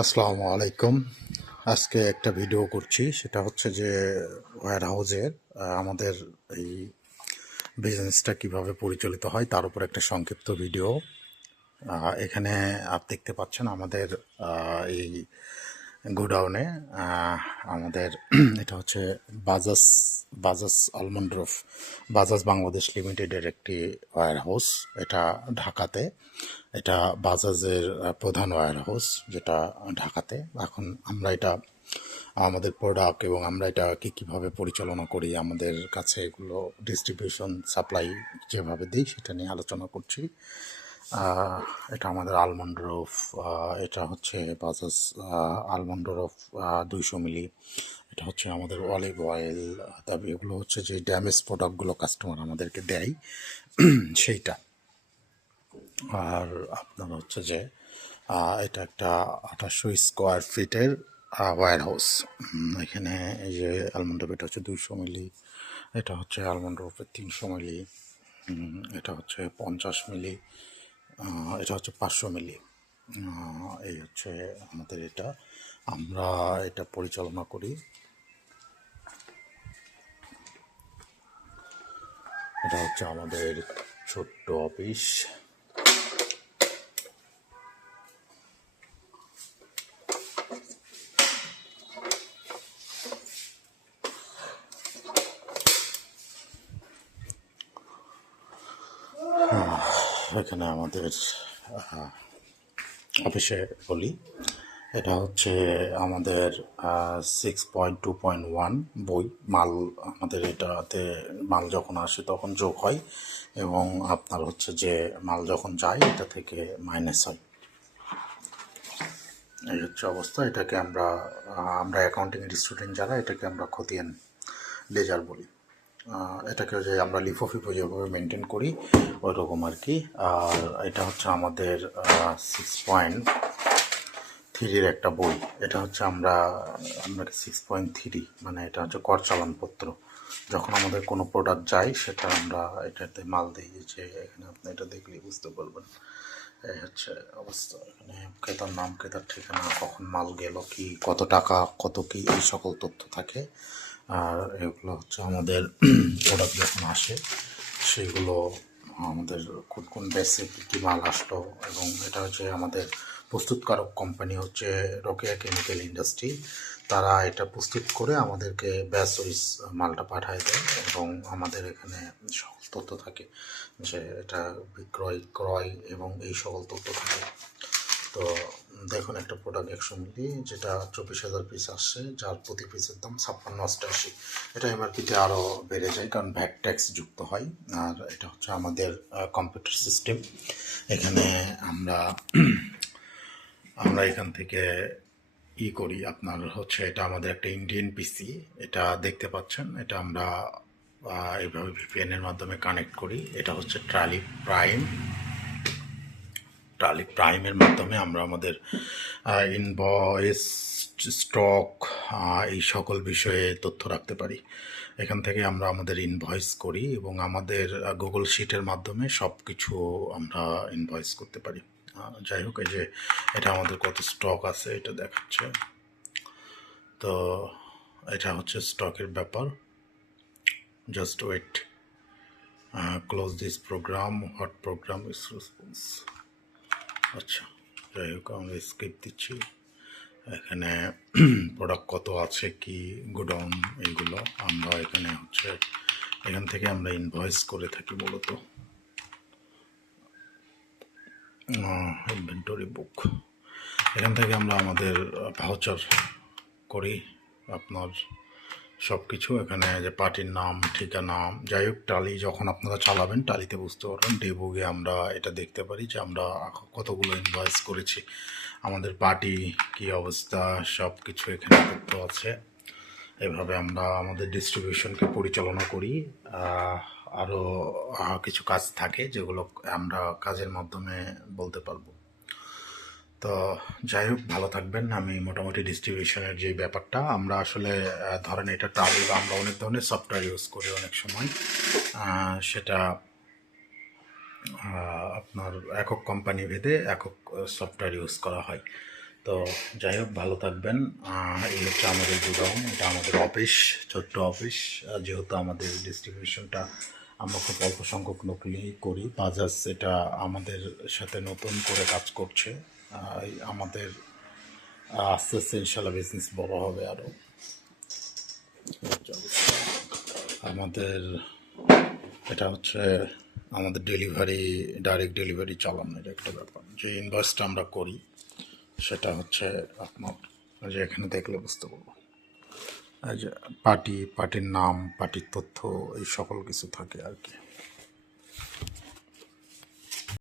আসসালামু আলাইকুম। আজকে একটা ভিডিও করছি, সেটা হচ্ছে যে ওয়্যার হাউসের আমাদের এই বিজনেসটা কিভাবে পরিচালিত হয় তার উপর একটা সংক্ষিপ্ত ভিডিও। এখানে আপনি দেখতে পাচ্ছেন আমাদের এই গোডাউনে আমাদের এটা হচ্ছে বাজাজ বাজাজ আলমন্ড রুফ বাজাজ বাংলাদেশ লিমিটেডের একটি ওয়্যার হাউস। এটা ঢাকাতে, এটা বাজাজের প্রধান ওয়্যার হাউস যেটা ঢাকাতে। এখন আমরা এটা আমাদের প্রোডাক্ট এবং আমরা এটা কীভাবে পরিচালনা করি, আমাদের কাছে এগুলো ডিস্ট্রিবিউশন সাপ্লাই যেভাবে দিই সেটা নিয়ে আলোচনা করছি। এটা আমাদের আলমন্ড রুফ, এটা হচ্ছে বাজাজ আলমন্ড রুফ 200 মিলি। এটা হচ্ছে আমাদের অলিভ অয়েল। তবে এগুলো হচ্ছে যে ড্যামেজ প্রোডাক্টগুলো কাস্টমার আমাদেরকে দেয় সেইটা। আর আপনার হচ্ছে যে এটা একটা 2800 স্কোয়ার ফিটের ওয়্যার হাউস। এখানে এই যে আলমন্ড রুফ, এটা হচ্ছে 200 মিলি, এটা হচ্ছে আলমন্ড রুফের 300 মিলি, এটা হচ্ছে 50 মিলি, এটা হচ্ছে 500 মিলি। এই হচ্ছে আমাদের এটা, আমরা এটা পরিচালনা করি। এটা হচ্ছে আমাদের ছোট্ট অফিস। এখানে আমাদের অফিসে বলি, এটা হচ্ছে আমাদের 6.2.1 বই। মাল আমাদের এটাতে মাল যখন আসে তখন যোগ হয় এবং আপনার হচ্ছে যে মাল যখন যায় এটা থেকে মাইনাস হয়। এই হচ্ছে অবস্থা। এটাকে আমরা আমরা অ্যাকাউন্টিংয়ের স্টুডেন্ট যারা, এটাকে আমরা খতিয়ান লেজার বলি। এটাকে যে আমরা লিফো ফিফো যেভাবে মেনটেন করি ওই রকম আর কি। আর এটা হচ্ছে আমাদের 6.3-এর একটা বই। এটা হচ্ছে আমরা 6.3 মানে এটা হচ্ছে কর চালানপত্র। যখন আমাদের কোনো প্রোডাক্ট যায় সেটা আমরা এটাতে মাল দিই, যে এখানে আপনি এটা দেখলেই বুঝতে পারবেন। এই হচ্ছে অবস্থা। এখানে ক্রেতার নাম, ক্রেতার ঠিকানা, কখন মাল গেল, কি কত টাকা, কত কি, এই সকল তথ্য থাকে। আর এগুলো হচ্ছে আমাদের প্রোডাক্ট যখন আসে সেগুলো আমাদের কোন কোন ব্যাচে কী কী মাল আসলো। এবং এটা হচ্ছে আমাদের প্রস্তুতকারক কোম্পানি হচ্ছে রোকেয়া কেমিক্যাল ইন্ডাস্ট্রি। তারা এটা প্রস্তুত করে আমাদেরকে ব্যাচ ওয়াইজ মালটা পাঠায় দেয় এবং আমাদের এখানে সকল তথ্য থাকে, যে এটা বিক্রয়, ক্রয় এবং এই সকল তথ্য থাকে। তো দেখুন, একটা প্রোডাক্ট 100 মিলি যেটা 24,000 পিস আসছে, যার প্রতি পিসের দাম 56-88। এটা এমআরপিতে আরও বেড়ে যায় কারণ ভ্যাট ট্যাক্স যুক্ত হয়। আর এটা হচ্ছে আমাদের কম্পিউটার সিস্টেম। এখানে আমরা আমরা এখান থেকে করি, আপনার হচ্ছে এটা আমাদের একটা ইন্ডিয়ান পিসি। এটা দেখতে পাচ্ছেন, এটা আমরা এইভাবে ভিপিএনের মাধ্যমে কানেক্ট করি। এটা হচ্ছে টালি প্রাইমের মাধ্যমে আমরা আমাদের ইনভয়েস, স্টক, এই সকল বিষয়ে তথ্য রাখতে পারি। এখান থেকে আমরা আমাদের ইনভয়েস করি এবং আমাদের গুগল শিটের মাধ্যমে সব কিছু আমরা ইনভয়েস করতে পারি। যাই হোক, এই যে এটা আমাদের কত স্টক আছে এটা দেখাচ্ছে। তো এটা হচ্ছে স্টকের ব্যাপার। Just wait, close this program, what program is response. আচ্ছা, যাই হোক, আমরা স্কিপ দিচ্ছি। এখানে প্রোডাক্ট কত আছে, কি গোডাউন, এইগুলো আমরা এখানে হচ্ছে এখান থেকে আমরা ইনভয়েস করে থাকি মূলত। ইনভেন্টরি বুক, এখান থেকে আমরা আমাদের ভাউচার করি আপনার সব কিছু। এখানে যে পার্টির নাম, ঠিকানা, যাই হোক, টালি যখন আপনারা চালাবেন টালিতে বুঝতে পারবেন। ডেবুগে আমরা এটা দেখতে পারি যে আমরা কতগুলো ইনভয়েস করেছি, আমাদের পার্টি কী অবস্থা, সব কিছু এখানে তথ্য আছে। এভাবে আমরা আমাদের ডিস্ট্রিবিউশনকে পরিচালনা করি। আরও কিছু কাজ থাকে যেগুলো আমরা কাজের মাধ্যমে বলতে পারবো। তো যাই হোক, ভালো থাকবেন। আমি মোটামুটি ডিস্ট্রিবিউশনের যে ব্যাপারটা, আমরা আসলে ধরেন এটা টালি বা আমরা অনেক ধরনের সফটওয়্যার ইউজ করি অনেক সময়, সেটা আপনার একক কোম্পানি ভেদে একক সফটওয়্যার ইউজ করা হয়। তো যাই হোক, ভালো থাকবেন। এই হচ্ছে আমাদের গোডাউন, এটা আমাদের অফিস, ছোট্ট অফিস। যেহেতু আমাদের ডিস্ট্রিবিউশনটা আমরা খুব অল্প সংখ্যক লোকই করি, বাজাজ এটা আমাদের সাথে নতুন করে কাজ করছে। আমাদের আস্তে আস্তে ইনশাল্লাহ বিজনেস বড় হবে আরও। আমাদের এটা হচ্ছে আমাদের ডেলিভারি, ডাইরেক্ট ডেলিভারি চালানোর একটা ব্যাপার। যে ইনভয়েসটা আমরা করি সেটা হচ্ছে আপনার, যে এখানে দেখলে বুঝতে পারবো, এই যে পার্টির নাম, পার্টির তথ্য, এই সকল কিছু থাকে আর কি।